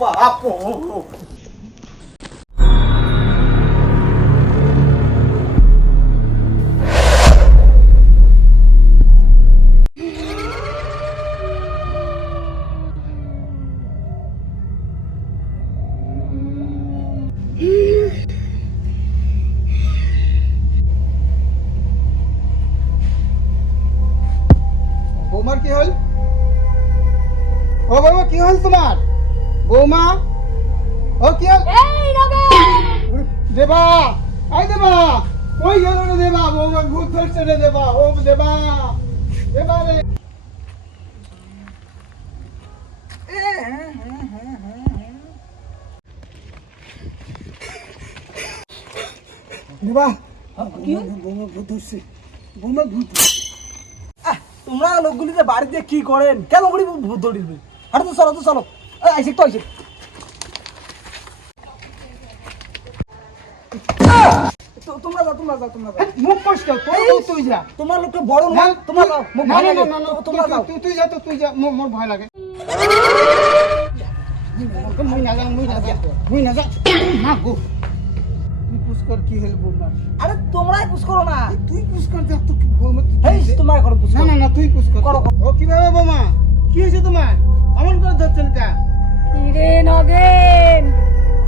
বাপু বৌমার কি হল ও বৌমা কি হল তোমার বৌমা? ও কি দেবা আই দেবা কই গেল রে দেবা? বৌমা ভূত ধরছে রে দেবা ও দেবা দেবা রে। দেবা বৌমা ভূত ধরছে বৌমা ভূত আহ, তোমরা লোকগুলিতে বাড়িতে কি করেন? কেন করি ভূত ধরিবে? আরে তো চলো তো চলো। এই, আইসে তো আইসে তোমরা যাও তোমরা যাও তোমরা যাও। মুখ পরিষ্কার তুই তুই যা। তোমার লোকটা বড় না তোমরা মুখ না না না না তোমরা যাও। তুই তুই যা তো তুই যা মোর ভয় লাগে। মুই না যা মুই না যা মুই না যা না গো। পুষ্কর কি হল বৌমার আরে তোমরাই পুষ না। তুই পুষ্কর দেখ তো বৌমা এই তোমার না না না তুই পুষ্কর করো, করো। ও কীভাবে বৌমা? কি হয়েছে তোমার? অমন করে ধরছেন কা? কিরে নগেন?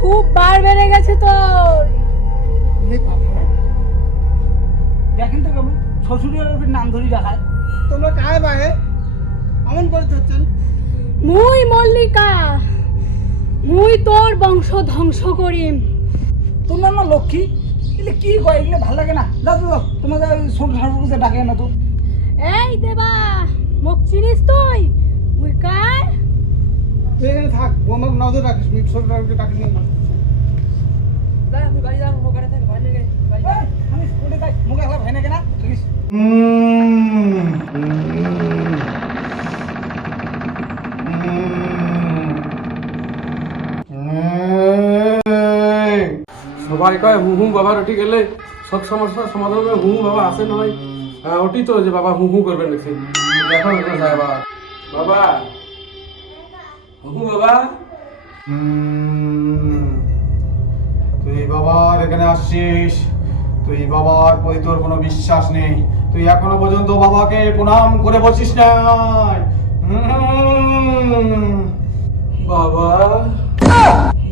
খুব বার বেড়ে গেছে তোর। দেখেন তো কেমন শ্বশুরের নাম ধরি দেখায়। তোমরা কায় বাহে অমন করে ধরছেন। মুই মল্লিকা। মুই তোর বংশ ধ্বংস করিম। তোমার না লক্ষ্মী? এগুলো কি কয়? এগুলো ভালো লাগে না। যাও তোমাদের ছোট ঠাকুরকে ডাকে না তো। এই দেবা মোক চিনিস তুই? মুই কার তুই এখানে থাক বৌমাকে নজর রাখিস মুই ছোট রাখতে ডাকি নিয়ে না এই, আমি স্কুলে যাই মুখে একলা ভাই না কেনা দেখিস। সবাই কয় হু হু বাবার ওটি গেলে সব সমস্যার সমাধান হবে হু হু বাবা আসে নয় হ্যাঁ। ওটি তো যে বাবা হু হু করবে নাকি? দেখো না যায় বাবা? বাবা হু হু বাবা তুই বাবার এখানে আসছিস। তুই বাবার প্রতি তোর কোনো বিশ্বাস নেই। তুই এখনও পর্যন্ত বাবাকে প্রণাম করে বসিস নাই বাবা।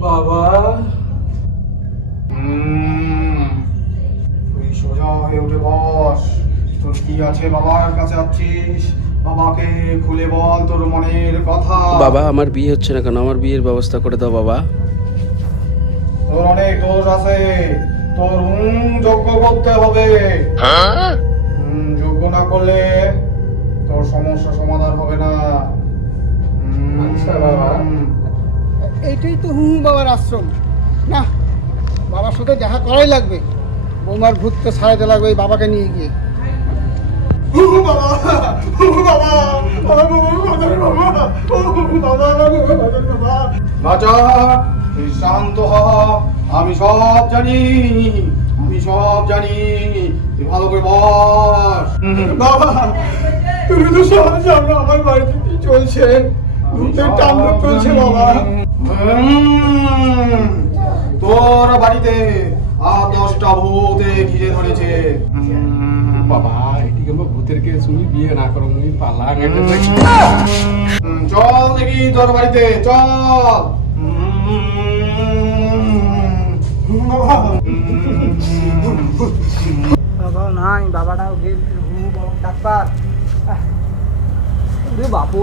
বাবা। তুই সোজা হয়ে উঠে বস। তোর কি আছে বাবার কাছে আছিস বাবাকে খুলে বল তোর মনের কথা। বাবা আমার বিয়ে হচ্ছে না কেন? আমার বিয়ের ব্যবস্থা করে দাও বাবা। তোর অনেক দোষ আছে। তোর হুম যোগ্য করতে হবে। হুম না করলে তোর সমস্যা সমাধান হবে না। হুম, আচ্ছা, বাবা। এইটাই তো হুম বাবার আশ্রম। না বাবার সাথে দেখা করাই লাগবে। বৌমার ভূতকে ছাড়াইতে লাগবে এই বাবাকে নিয়ে গিয়ে। বাবা বাবা রাজা তুই শান্ত হ আমি সব জানি আমি সব জানি। তুই ভালো করে বস। বাবা তুমি তো সব জানো আমার বাড়িতে কি চলছে? ভূতের তাণ্ডব চলছে বাবা। তোর বাড়িতে আর দশটা ভূতে ঘিরে ধরেছে। বাবা। কেমন ভূতের বিয়ে না করো পালা চল দেখি তোর বাড়িতে চল। বাবা নাই বাবাটাও গেল। ডাক্তার। বাপু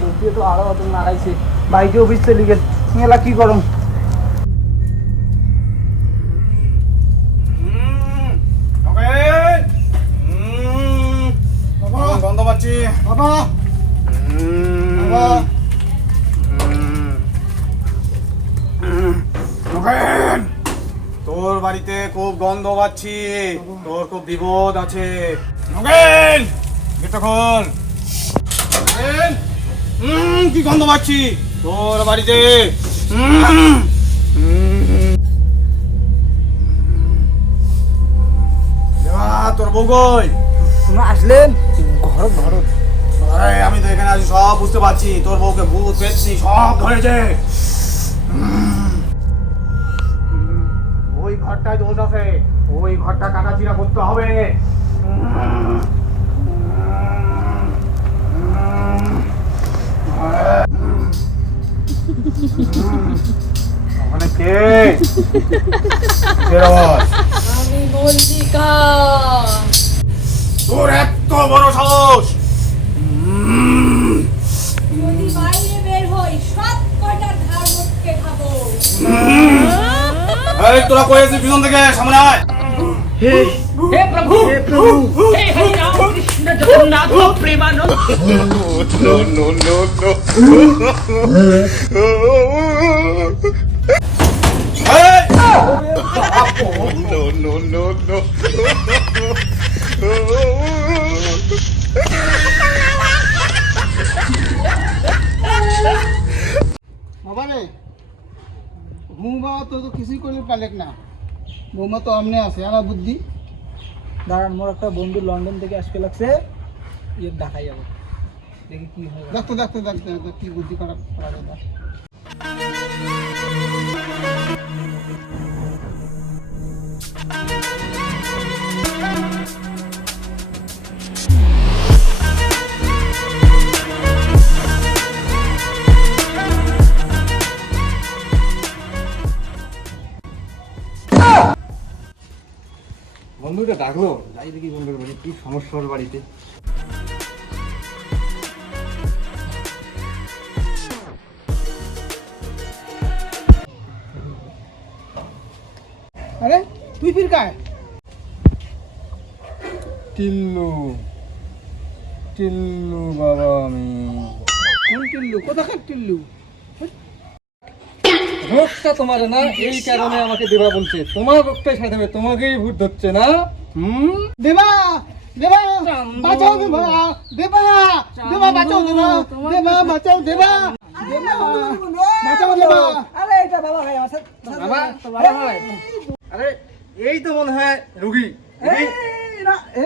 বউকে তো আরও নাড়াইছে। বাড়িতে অফিস চলে গেল। মেলা কি করম গন্ধ পাচ্ছি বাবা। বাবা। নগেন, তোর বাড়িতে খুব গন্ধ পাচ্ছি। তোর খুব বিপদ আছে। নগেন! খোল। উম, কি গন্ধ পাচ্ছি? তোর বাড়িতে। তোর বউ কই? তোমরা আসলেন? ঘর ঘর। আরে আমি তো এখানে আছি সব বুঝতে পারছি। তোর বউকে ভূত পেয়েছি সব ধরেছে। ওই ঘরটায় দোষ আছে। ওই ঘরটা কাটাচিরা করতে হবে। ওখানে কে? আমি তোর এত বড় সাহস! আরে তোরা কই আছিস পিছন থেকে সামনে আয় হে হে প্রভু হে প্রভু হে Hari Ram Krishna Jagannath Premananda no no no no no no no পালেক না। বৌমা তো আমনে আছে আলা বুদ্ধি। দাঁড়ান মোর একটা বন্ধু লন্ডন থেকে আসতে লাগছে। ইয়ে দেখাই যাব। দেখি কি হয়। দেখতে দেখতে দেখতে দেখতে কি বুদ্ধি করা করা বন্ধুটা ডাকলো যাই দেখি বন্ধুর বাড়ি কি সমস্যা ওর বাড়িতে? আরে তুই ফির কায় টিল্লু টিল্লু বাবা আমি। কোন টিল্লু? কোথাকার টিল্লু? ভোটটা তোমার না এই কারণে আমাকে দেবা বলছে। তোমার ভোটটাই সাথে হবে তোমাকেই ভোট ধরছে না? হুম? দেবা দেবা বাঁচাও দেবা দেবা দেবা বাঁচাও দেবা দেবা বাঁচাও দেবা। দেবা বাঁচাও দেবা। আরে এটা বাবা ভাই আমার সাথে বাবা বাবা ভাই আরে এই তো মনে হয় রুগী। এই না এ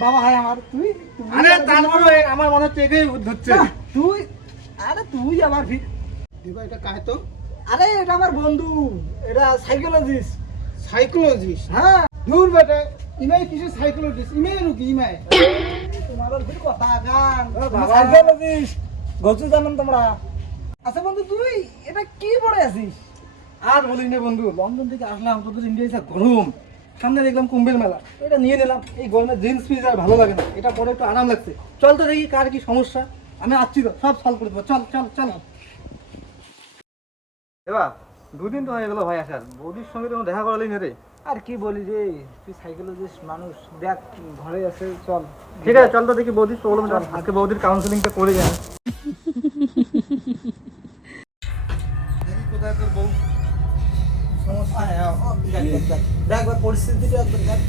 বাবা ভাই আমার। তুই আরে তারপরে আমার মনে হচ্ছে এটাই ভোট ধরছে। তুই আরে তুই আমার ভি- দেবা এটা কায় তো? আরে এটা আমার বন্ধু। এটা সাইকোলজিস্ট সাইকোলজিস্ট হ্যাঁ। দূর বেটা ইমাই কিছু সাইকোলজিস্ট ইমাই রুগী ইমাই। তোমার ওর কথা গান। সাইকোলজিস্ট গজু জানেন তোমরা। আচ্ছা বন্ধু তুই এটা কি পড়ে আছিস? আর বলিস না বন্ধু লন্ডন থেকে আসলাম তোদের ইন্ডিয়া এসে গরম সামনে দেখলাম কুম্ভের মেলা। এটা নিয়ে নিলাম। এই গরমে জিন্স পিস আর ভালো লাগে না। এটা পরে একটু আরাম লাগছে। চল তো দেখি কার কি সমস্যা। আমি আসছি তো সব সলভ করে দেবো। চল চল চল। এবার দুদিন তো হয়ে গেল ভাই আসার। বৌদির সঙ্গে তো দেখা করালি না রে আর কি বলি রে তুই সাইকোলজিস্ট মানুষ দেখ ঘরে আছে চল। ঠিক আছে চল তো দেখি বৌদির প্রবলেম আজকে বৌদির কাউন্সিলিংটা করে যান কোথায় তোর বউ। সমস্যা? হ্যাঁ, ও, দেখ, একবার পরিস্থিতিটা একবার দেখ।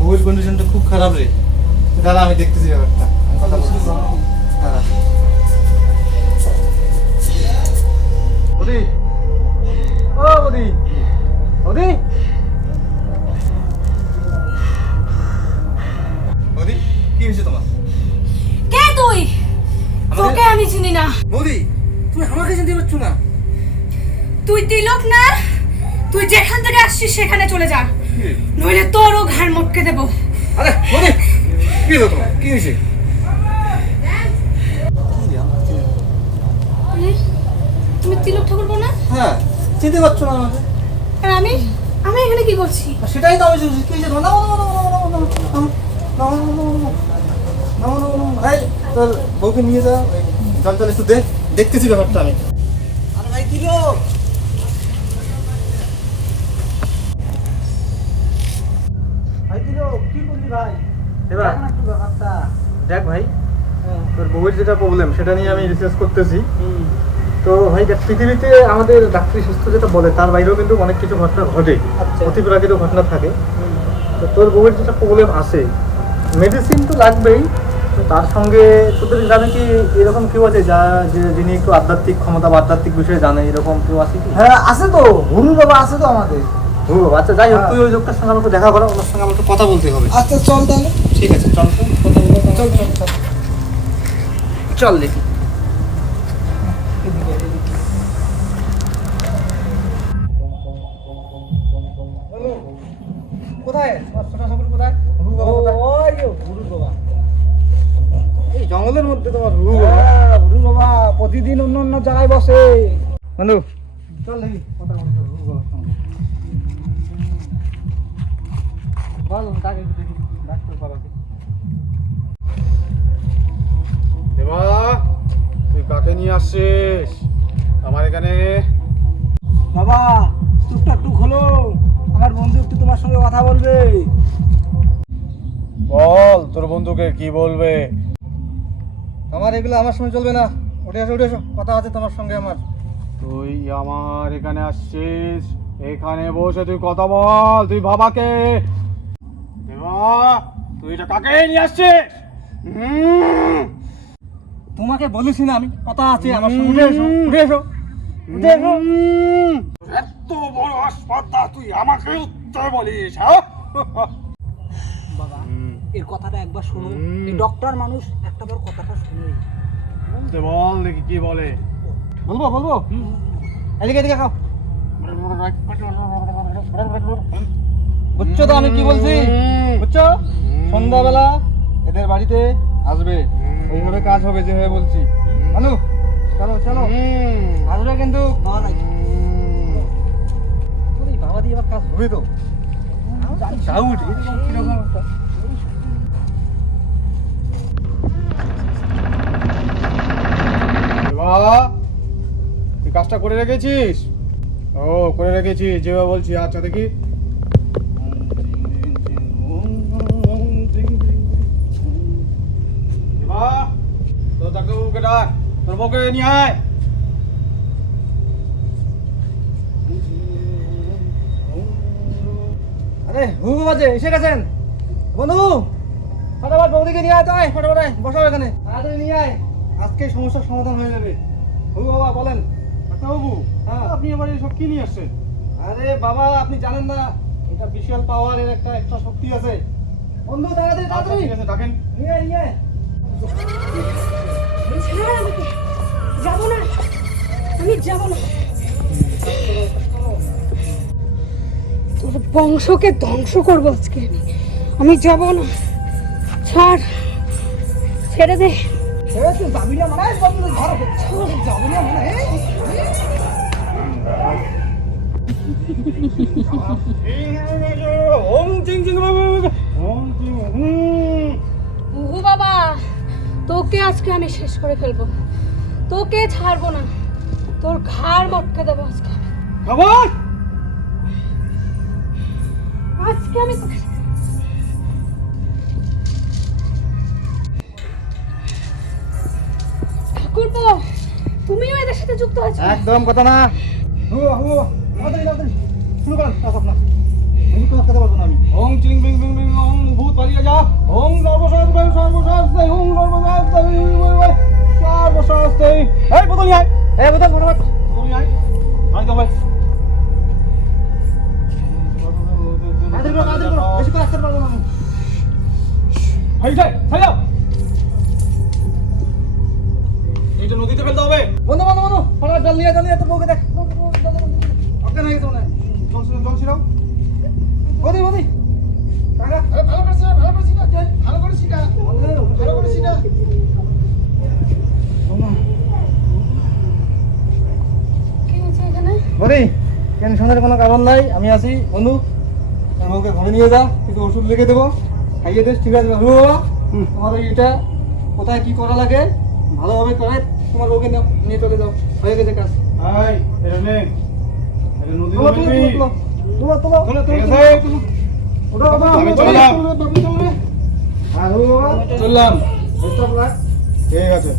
বউয়ের কন্ডিশনটা খুব খারাপ রে। দাদা আমি দেখতেছি ব্যাপারটা। কথা বলছি। বৌদি ও বৌদি বৌদি বৌদি কি হয়েছে তোমার? কে তুই? তোকে আমি চিনি না। বৌদি তুমি আমাকে চিনতে পারছ না? তুই তিলক না? তুই যেখান থেকে আসছিস সেখানে চলে যা। নইলে তোরও ঘাড় মটকে দেবো। আরে বৌদি কি হলো কি হয়েছে? তুমি তিলক ঠাকুর না হ্যাঁ চিনতে পারছ না আমাকে আর আমি আমি এখানে কি করছি সেটাই তো আমি কি যে না না না না না না তোর বউকে নিয়ে যা জল জল একটু দেখ দেখতেছি ব্যাপারটা আমি আরে ভাই কি ভাই কি কি করলি ভাই এবার দেখ ভাই তোর বউয়ের যেটা প্রবলেম সেটা নিয়ে আমি রিসার্চ করতেছি তো ভাই দেখ পৃথিবীতে আমাদের ডাক্তারি সুস্থ যেটা বলে তার বাইরেও কিন্তু অনেক কিছু ঘটনা ঘটে। আচ্ছা। অতিপ্রাকৃত ঘটনা থাকে। তো তোর বউয়ের যেটা প্রবলেম আছে মেডিসিন তো লাগবেই তার সঙ্গে তোদের গ্রামে কি এরকম কেউ আছে যা যে যিনি একটু আধ্যাত্মিক ক্ষমতা বা আধ্যাত্মিক বিষয়ে জানে এরকম কেউ আছে কি? হ্যাঁ আছে তো। হুরু বাবা আছে তো আমাদের। ও আচ্ছা যাই হোক হ্যাঁ। তুই ওই লোকটার সঙ্গে আমাকে দেখা করো ওনার সঙ্গে আমাকে কথা বলতে হবে। আচ্ছা চল তাহলে। ঠিক আছে চল। তো কথা বলো চল চল চল। চল দেখি। জায়গায় বসে। বন্ধু। চল দেখি কথা বলতে হুহু বাবার সঙ্গে বল তাকে দেখি ডাক্তার বাবাকে দেবা তুই কাকে নিয়ে আসছিস? আমার এখানে। বাবা চুপটা একটু খোলো। আমার বন্ধু একটু তোমার সঙ্গে কথা বলবে। বল তোর বন্ধুকে কি বলবে? আমার এগুলো আমার সঙ্গে চলবে না। উঠে এসো উঠে এসো কথা আছে তোমার সঙ্গে আমার। তুই আমার এখানে আসছিস এখানে বসে তুই কথা বল তুই বাবাকে। দেবা তুই এটা কাকে নিয়ে আসছিস? তোমাকে বলেছি না আমি কথা আছে আমার সঙ্গে। উঠে এসো উঠে এসো উঠে এসো। এত বড় হাসপাতাল তুই আমাকে উত্তর বলিস হ্যাঁ? বাবা এর কথাটা একবার শুনুন এই ডক্টর মানুষ একটা বার কথাটা শুনুন বলতে বল দেখি কি বলে। বলব বলব? এদিকে এদিকে খাও। বুঝছ তো আমি কি বলছি? বুঝছ? সন্ধ্যাবেলা এদের বাড়িতে আসবে। ওইভাবে কাজ হবে যেভাবে বলছি। মানু চলো চলো। আসবে কিন্তু বাবা দিয়ে এবার কাজ হবে তো? ডাউট কীরকম বাবা, তুই কাজটা করে রেখেছিস? ও, করে রেখেছিস যেভাবে বলছি আচ্ছা দেখি। তোর ডাক্তারবাবুকে ডাক, তোর বউকে নিয়ে আয়। আরে হু বাজে এসে গেছেন? বন্ধু, ফটাফট বৌদিকে নিয়ে আয় তো, আয়, ফটাফট আয় বসো এখানে, তাড়াতাড়ি নিয়ে আয়। আজকে সমস্যার সমাধান হয়ে যাবে। হু বাবা বলেন। ডাক্তারবাবু হ্যাঁ। আপনি এবার সব কি নিয়ে আসছেন? আরে বাবা আপনি জানেন না এটা বিশাল পাওয়ারের একটা একটা শক্তি আছে। বন্ধু তাড়াতাড়ি আচ্ছা তাড়াতাড়ি। ঠিক আছে ডাকেন। নিয়ে নিয়ে। যাব না। আমি যাব না। তোর বংশকে ধ্বংস করব আজকে আমি যাব না। ছাড়। ছেড়ে দে। তুই যাবি না মানে বন্ধু ঘর যাবি না মানে ওম চিং চিং ওম চিং হুম। উহু বাবা তোকে আজকে আমি শেষ করে ফেলব। তোকে ছাড়বো না। তোর ঘাড় মটকে দেবো আজকে। আজকে আমি সাথে যুক্ত হয়েছো একদম কথা না। হু হু তাড়াতাড়ি তাড়াতাড়ি। শুরু করেন কাজ আপনার আমি তোমার কথা বলব না আমি। ওম চিং বিং বিং বিং ওম ভূত পালিয়ে যা। ওম সর্বশাস্ত্রে সর্বশাস্ত্রে ওম সর্বশাস্ত্রে সর্বশাস্ত্রে এই বোতল আয়। এই বোতল ফটাফট। বোতল আয়। আয় তো ভাই। তাড়াতাড়ি করো তাড়াতাড়ি করো। বেশি কাজ করতে পারব না আমি। হাই যাই হাই যাও জল নিয়ে জল নিয়ে তোর বউকে দেখ। অজ্ঞান হয়ে গেছে মনে হয় জল ছিল জল ছিল বদি বদি ভালো করেছি ভালো করেছি না ভালো করেছি না? ভালো না? বদি টেনশনের কোনো কারণ নাই? আমি আছি বন্ধু। বউকে ঘরে নিয়ে যা কিছু ওষুধ লিখে দেবো। খাইয়ে দিস ঠিক আছে বাবু। বাবা তোমার ওই এটা কোথায় কি করা লাগে ভালোভাবে করে তোমার নাও, নিয়ে চলে যাও। হয়ে গেছে কাজ। হাই এটা নে এটা নদীতে তোলো তোলো তোলো তোলো তোলো ওটা বাবা আমি চললাম। বাবা চললাম। লাক ঠিক আছে।